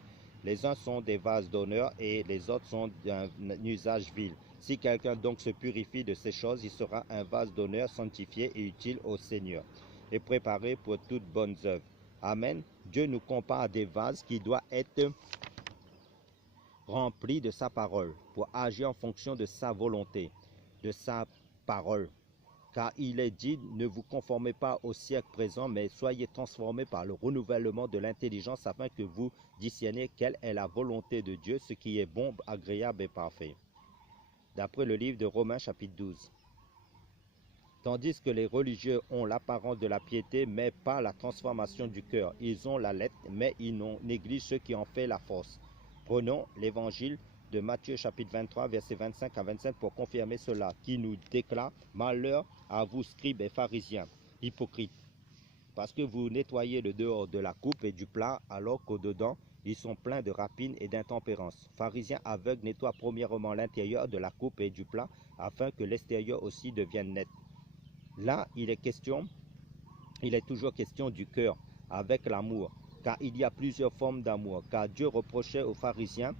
Les uns sont des vases d'honneur et les autres sont d'un usage vil. Si quelqu'un donc se purifie de ces choses, il sera un vase d'honneur sanctifié et utile au Seigneur, et préparé pour toutes bonnes œuvres. Amen. Dieu nous compare à des vases qui doivent être remplis de sa parole, pour agir en fonction de sa volonté, de sa parole. Car il est dit, ne vous conformez pas au siècle présent, mais soyez transformés par le renouvellement de l'intelligence, afin que vous discerniez quelle est la volonté de Dieu, ce qui est bon, agréable et parfait. D'après le livre de Romains chapitre 12. Tandis que les religieux ont l'apparence de la piété, mais pas la transformation du cœur. Ils ont la lettre, mais ils négligent ce qui en fait la force. Prenons l'évangile de Matthieu chapitre 23, versets 25 à 27 pour confirmer cela, qui nous déclare « Malheur à vous, scribes et pharisiens, hypocrites, parce que vous nettoyez le dehors de la coupe et du plat, alors qu'au-dedans, ils sont pleins de rapines et d'intempérance. Pharisiens aveugles nettoient premièrement l'intérieur de la coupe et du plat, afin que l'extérieur aussi devienne net. » Là, il est toujours question du cœur, avec l'amour, car il y a plusieurs formes d'amour, car Dieu reprochait aux pharisiens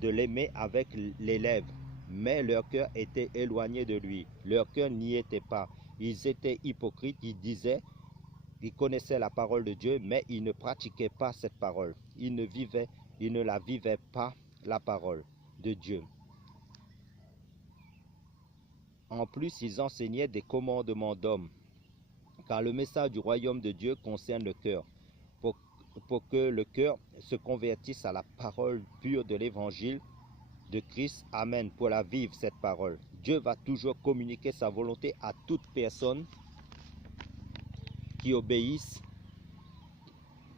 de l'aimer avec les lèvres, mais leur cœur était éloigné de lui. Leur cœur n'y était pas. Ils étaient hypocrites, ils connaissaient la parole de Dieu, mais ils ne pratiquaient pas cette parole. Ils ne la vivaient pas, la parole de Dieu. En plus, ils enseignaient des commandements d'hommes, car le message du royaume de Dieu concerne le cœur. Pour que le cœur se convertisse à la parole pure de l'évangile de Christ. Amen. Pour la vivre, cette parole. Dieu va toujours communiquer sa volonté à toute personne qui obéissent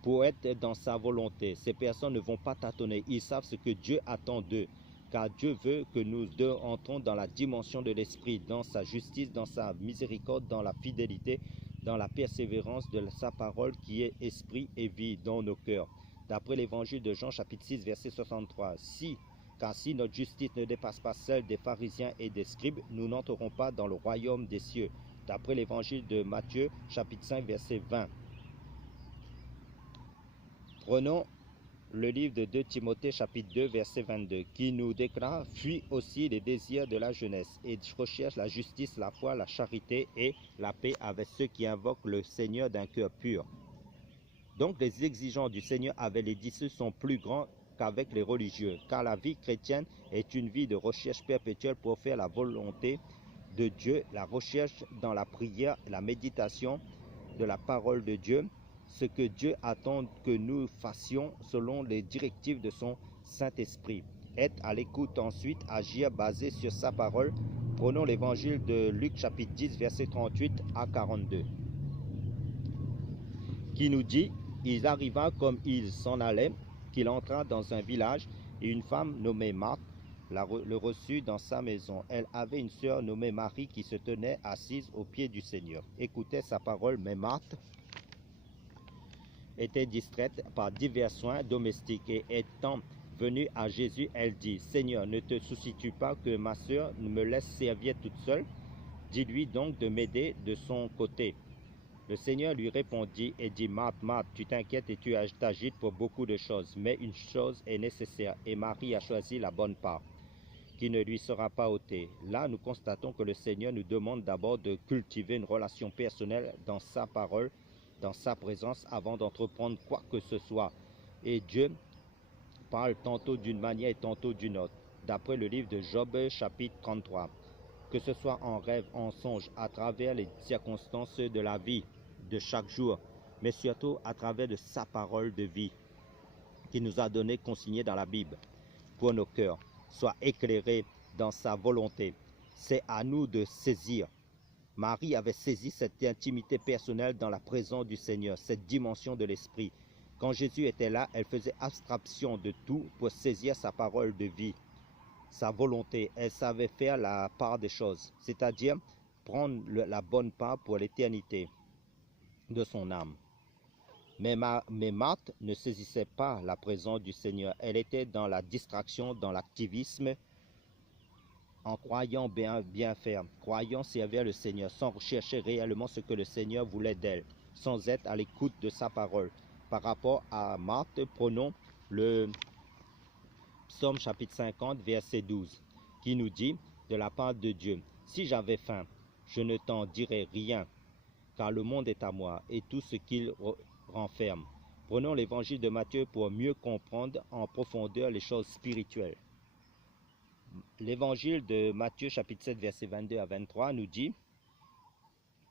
pour être dans sa volonté. Ces personnes ne vont pas tâtonner. Ils savent ce que Dieu attend d'eux. Car Dieu veut que nous deux entrons dans la dimension de l'esprit, dans sa justice, dans sa miséricorde, dans la fidélité, dans la persévérance de sa parole qui est esprit et vie dans nos cœurs. D'après l'évangile de Jean chapitre 6 verset 63, car si notre justice ne dépasse pas celle des pharisiens et des scribes, nous n'entrerons pas dans le royaume des cieux. D'après l'évangile de Matthieu chapitre 5 verset 20. Prenons le livre de 2 Timothée chapitre 2 verset 22 qui nous déclare: fuis aussi les désirs de la jeunesse et recherche la justice, la foi, la charité et la paix avec ceux qui invoquent le Seigneur d'un cœur pur. Donc les exigences du Seigneur avec les disciples sont plus grands qu'avec les religieux, car la vie chrétienne est une vie de recherche perpétuelle pour faire la volonté de Dieu, la recherche dans la prière, la méditation de la parole de Dieu, ce que Dieu attend que nous fassions selon les directives de son Saint-Esprit. Être à l'écoute ensuite, agir basé sur sa parole. Prenons l'évangile de Luc chapitre 10 verset 38 à 42 qui nous dit: il arriva comme il s'en allait qu'il entra dans un village et une femme nommée Marthe le reçut dans sa maison. Elle avait une sœur nommée Marie qui se tenait assise aux pieds du Seigneur, écoutait sa parole, mais Marthe était distraite par divers soins domestiques et étant venue à Jésus, elle dit: Seigneur, ne te soucies-tu pas que ma sœur me laisse servir toute seule? Dis-lui donc de m'aider de son côté. Le Seigneur lui répondit et dit: Marthe, Marthe, tu t'inquiètes et tu t'agites pour beaucoup de choses, mais une chose est nécessaire, et Marie a choisi la bonne part, qui ne lui sera pas ôtée. Là, nous constatons que le Seigneur nous demande d'abord de cultiver une relation personnelle dans sa parole, dans sa présence, avant d'entreprendre quoi que ce soit. Et Dieu parle tantôt d'une manière et tantôt d'une autre. D'après le livre de Job, chapitre 33, que ce soit en rêve, en songe, à travers les circonstances de la vie de chaque jour, mais surtout à travers de sa parole de vie qu'il nous a donné, consignée dans la Bible, pour nos cœurs, soit éclairés dans sa volonté. C'est à nous de saisir. Marie avait saisi cette intimité personnelle dans la présence du Seigneur, cette dimension de l'Esprit. Quand Jésus était là, elle faisait abstraction de tout pour saisir sa parole de vie, sa volonté. Elle savait faire la part des choses, c'est-à-dire prendre la bonne part pour l'éternité de son âme. Mais Marthe ne saisissait pas la présence du Seigneur. Elle était dans la distraction, dans l'activisme, en croyant bien faire, croyant servir le Seigneur, sans rechercher réellement ce que le Seigneur voulait d'elle, sans être à l'écoute de sa parole. Par rapport à Marthe, prenons le Psaume chapitre 50, verset 12, qui nous dit de la part de Dieu: si j'avais faim, je ne t'en dirais rien, car le monde est à moi et tout ce qu'il renferme. Prenons l'évangile de Matthieu pour mieux comprendre en profondeur les choses spirituelles. L'évangile de Matthieu chapitre 7 verset 22 à 23 nous dit: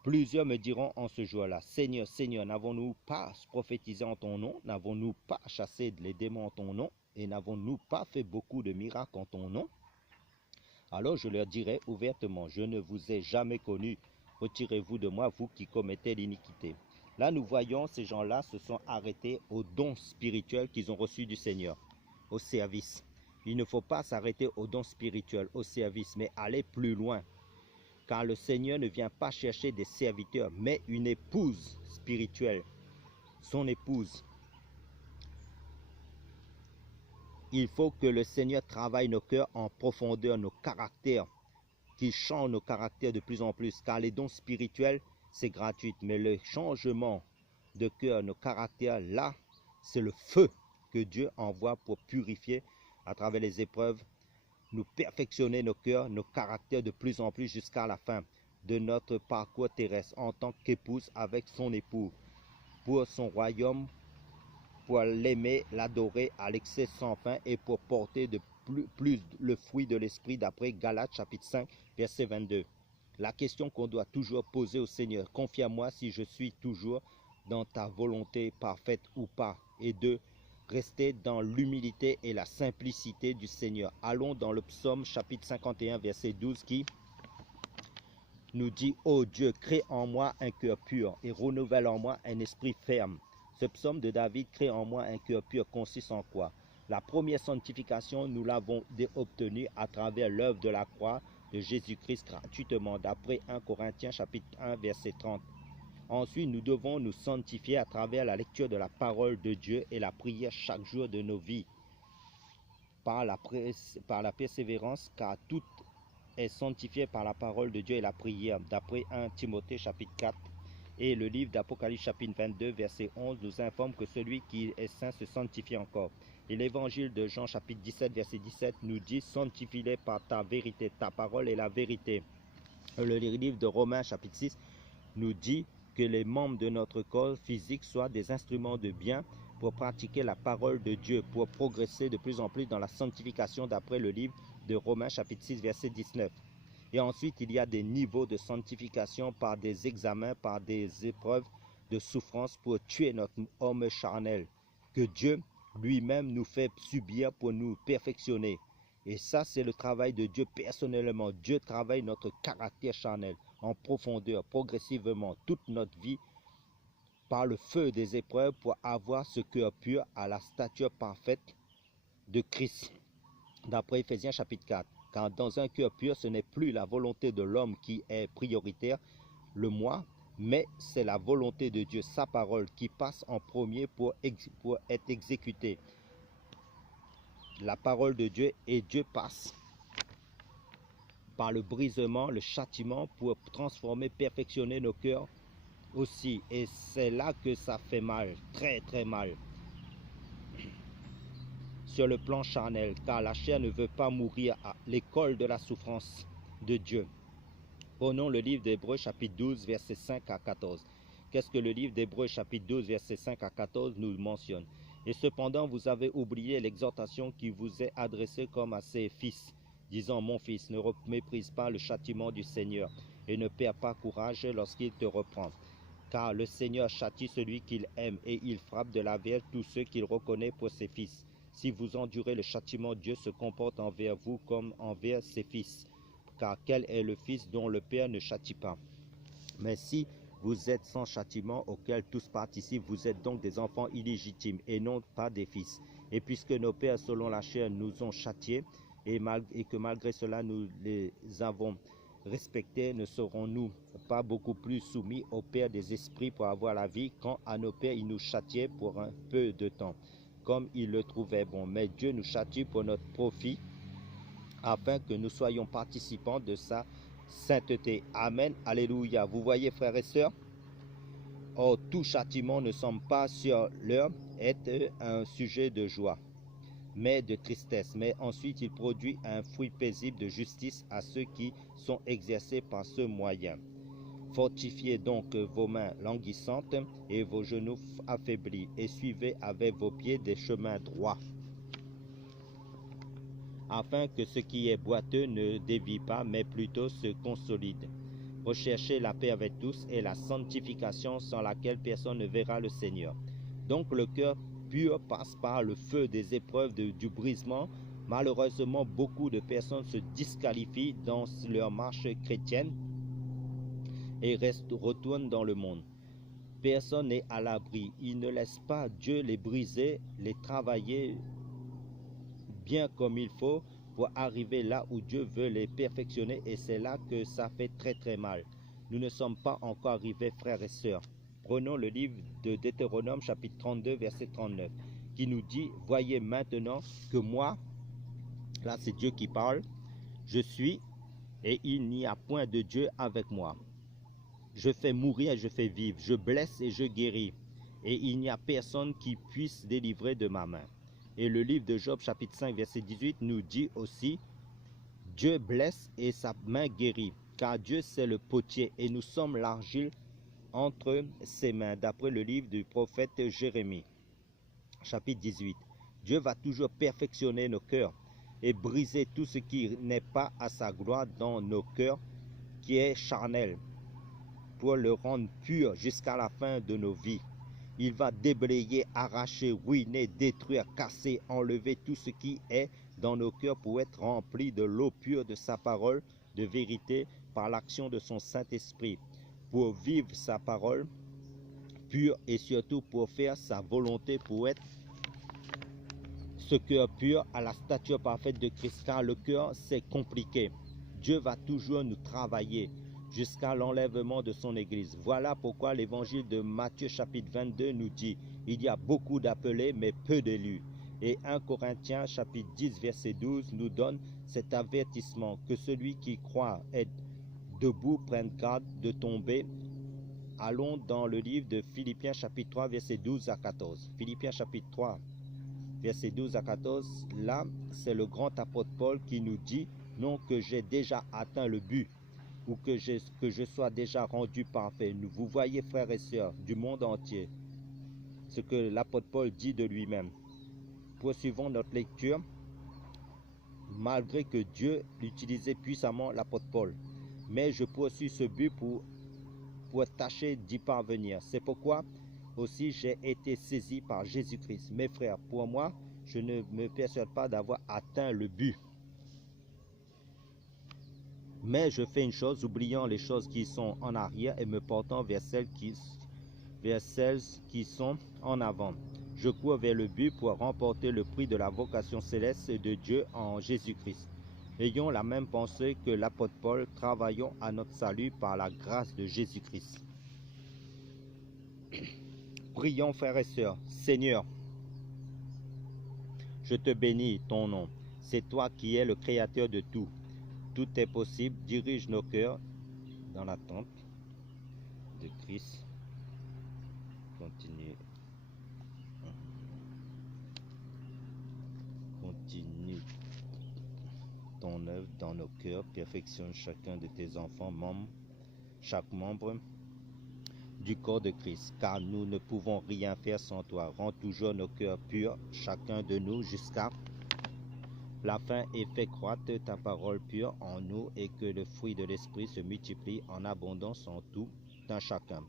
plusieurs me diront en ce jour-là: Seigneur, Seigneur, n'avons-nous pas prophétisé en ton nom? N'avons-nous pas chassé les démons en ton nom? Et n'avons-nous pas fait beaucoup de miracles en ton nom? Alors je leur dirai ouvertement: je ne vous ai jamais connu. Retirez-vous de moi, vous qui commettez l'iniquité. Là, nous voyons ces gens-là se sont arrêtés aux dons spirituels qu'ils ont reçus du Seigneur, au service. Il ne faut pas s'arrêter aux dons spirituels, au service, mais aller plus loin. Car le Seigneur ne vient pas chercher des serviteurs, mais une épouse spirituelle, son épouse. Il faut que le Seigneur travaille nos cœurs en profondeur, nos caractères, qu'il change nos caractères de plus en plus, car les dons spirituels, c'est gratuit, mais le changement de cœur, nos caractères, là, c'est le feu que Dieu envoie pour purifier à travers les épreuves, nous perfectionner nos cœurs, nos caractères de plus en plus jusqu'à la fin de notre parcours terrestre en tant qu'épouse avec son époux, pour son royaume, pour l'aimer, l'adorer à l'excès sans fin et pour porter de plus le fruit de l'esprit d'après Galates chapitre 5 verset 22. La question qu'on doit toujours poser au Seigneur: confirme-moi si je suis toujours dans ta volonté parfaite ou pas, et de rester dans l'humilité et la simplicité du Seigneur. Allons dans le psaume chapitre 51 verset 12 qui nous dit: ô Dieu, crée en moi un cœur pur et renouvelle en moi un esprit ferme. Ce psaume de David, crée en moi un cœur pur, consiste en quoi? La première sanctification, nous l'avons obtenue à travers l'œuvre de la croix de Jésus-Christ gratuitement, d'après 1 Corinthiens chapitre 1 verset 30. Ensuite, nous devons nous sanctifier à travers la lecture de la parole de Dieu et la prière chaque jour de nos vies par la persévérance, car tout est sanctifié par la parole de Dieu et la prière. D'après 1 Timothée chapitre 4 et le livre d'Apocalypse chapitre 22 verset 11 nous informe que celui qui est saint se sanctifie encore. Et l'évangile de Jean chapitre 17 verset 17 nous dit: sanctifie-les par ta vérité, ta parole est la vérité. Le livre de Romains chapitre 6 nous dit que les membres de notre corps physique soient des instruments de bien pour pratiquer la parole de Dieu, pour progresser de plus en plus dans la sanctification d'après le livre de Romains chapitre 6 verset 19. Et ensuite, il y a des niveaux de sanctification par des examens, par des épreuves de souffrance pour tuer notre homme charnel, que Dieu lui-même nous fait subir pour nous perfectionner. Et ça, c'est le travail de Dieu personnellement. Dieu travaille notre caractère charnel en profondeur, progressivement, toute notre vie, par le feu des épreuves pour avoir ce cœur pur à la stature parfaite de Christ. D'après Éphésiens chapitre 4. Car dans un cœur pur, ce n'est plus la volonté de l'homme qui est prioritaire, le moi, mais c'est la volonté de Dieu, sa parole, qui passe en premier pour être exécutée. La parole de Dieu, et Dieu passe par le brisement, le châtiment, pour transformer, perfectionner nos cœurs aussi. Et c'est là que ça fait mal, très très mal, sur le plan charnel, car la chair ne veut pas mourir à l'école de la souffrance de Dieu. Prenons le livre d'Hébreux chapitre 12 versets 5 à 14. Qu'est-ce que le livre d'Hébreux chapitre 12 versets 5 à 14 nous mentionne? Et cependant vous avez oublié l'exhortation qui vous est adressée comme à ses fils, disant: mon fils, ne méprise pas le châtiment du Seigneur, et ne perds pas courage lorsqu'il te reprend. Car le Seigneur châtie celui qu'il aime, et il frappe de la verge tous ceux qu'il reconnaît pour ses fils. Si vous endurez le châtiment, Dieu se comporte envers vous comme envers ses fils. Car quel est le fils dont le Père ne châtie pas? Mais si vous êtes sans châtiment auquel tous participent, vous êtes donc des enfants illégitimes et non pas des fils. Et puisque nos pères selon la chair nous ont châtiés, et que malgré cela nous les avons respectés, ne serons-nous pas beaucoup plus soumis au Père des esprits pour avoir la vie, quand à nos pères il nous châtiait pour un peu de temps, comme il le trouvait bon? Mais Dieu nous châtie pour notre profit, afin que nous soyons participants de sa sainteté. Amen. Alléluia. Vous voyez, frères et sœurs, oh, tout châtiment ne semble pas sur l'heure être un sujet de joie, mais de tristesse. Mais ensuite, il produit un fruit paisible de justice à ceux qui sont exercés par ce moyen. Fortifiez donc vos mains languissantes et vos genoux affaiblis, et suivez avec vos pieds des chemins droits, afin que ce qui est boiteux ne dévie pas, mais plutôt se consolide. Recherchez la paix avec tous et la sanctification, sans laquelle personne ne verra le Seigneur. Donc le cœur pur passe par le feu des épreuves du brisement. Malheureusement, beaucoup de personnes se disqualifient dans leur marche chrétienne et retournent dans le monde. Personne n'est à l'abri. Ils ne laissent pas Dieu les briser, les travailler bien comme il faut pour arriver là où Dieu veut les perfectionner, et c'est là que ça fait très très mal. Nous ne sommes pas encore arrivés, frères et sœurs. Prenons le livre de Deutéronome chapitre 32 verset 39 qui nous dit: voyez maintenant que moi, là c'est Dieu qui parle, je suis et il n'y a point de Dieu avec moi. Je fais mourir et je fais vivre, je blesse et je guéris, et il n'y a personne qui puisse délivrer de ma main. Et le livre de Job chapitre 5 verset 18 nous dit aussi: Dieu blesse et sa main guérit, car Dieu c'est le potier et nous sommes l'argile entre ses mains, d'après le livre du prophète Jérémie chapitre 18. Dieu va toujours perfectionner nos cœurs et briser tout ce qui n'est pas à sa gloire dans nos cœurs, qui est charnel, pour le rendre pur jusqu'à la fin de nos vies. Il va déblayer, arracher, ruiner, détruire, casser, enlever tout ce qui est dans nos cœurs pour être rempli de l'eau pure de sa parole de vérité par l'action de son Saint-Esprit, pour vivre sa parole pure et surtout pour faire sa volonté, pour être ce cœur pur à la stature parfaite de Christ. Car le cœur, c'est compliqué. Dieu va toujours nous travailler jusqu'à l'enlèvement de son Église. Voilà pourquoi l'évangile de Matthieu chapitre 22 nous dit, il y a beaucoup d'appelés mais peu d'élus. Et 1 Corinthiens chapitre 10 verset 12 nous donne cet avertissement que celui qui croit être debout prenne garde de tomber. Allons dans le livre de Philippiens chapitre 3 verset 12 à 14. Philippiens chapitre 3 verset 12 à 14, là c'est le grand apôtre Paul qui nous dit non que j'ai déjà atteint le but ou que je sois déjà rendu parfait. Vous voyez frères et sœurs du monde entier ce que l'apôtre Paul dit de lui-même. Poursuivons notre lecture. Malgré que Dieu utilisait puissamment l'apôtre Paul, mais je poursuis ce but pour tâcher d'y parvenir. C'est pourquoi aussi j'ai été saisi par Jésus-Christ. Mes frères, pour moi, je ne me persuade pas d'avoir atteint le but. Mais je fais une chose, oubliant les choses qui sont en arrière et me portant vers celles qui sont en avant. Je cours vers le but pour remporter le prix de la vocation céleste de Dieu en Jésus-Christ. Ayons la même pensée que l'apôtre Paul, travaillons à notre salut par la grâce de Jésus-Christ. Prions frères et sœurs. Seigneur, je te bénis ton nom. C'est toi qui es le créateur de tout. Tout est possible. Dirige nos cœurs dans l'attente de Christ. Continue ton œuvre dans nos cœurs. Perfectionne chacun de tes enfants, chaque membre du corps de Christ, car nous ne pouvons rien faire sans toi. Rends toujours nos cœurs purs, chacun de nous, jusqu'à la fin, et fais croître ta parole pure en nous, et que le fruit de l'Esprit se multiplie en abondance en tout un chacun.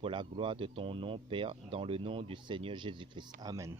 Pour la gloire de ton nom, Père, dans le nom du Seigneur Jésus-Christ. Amen.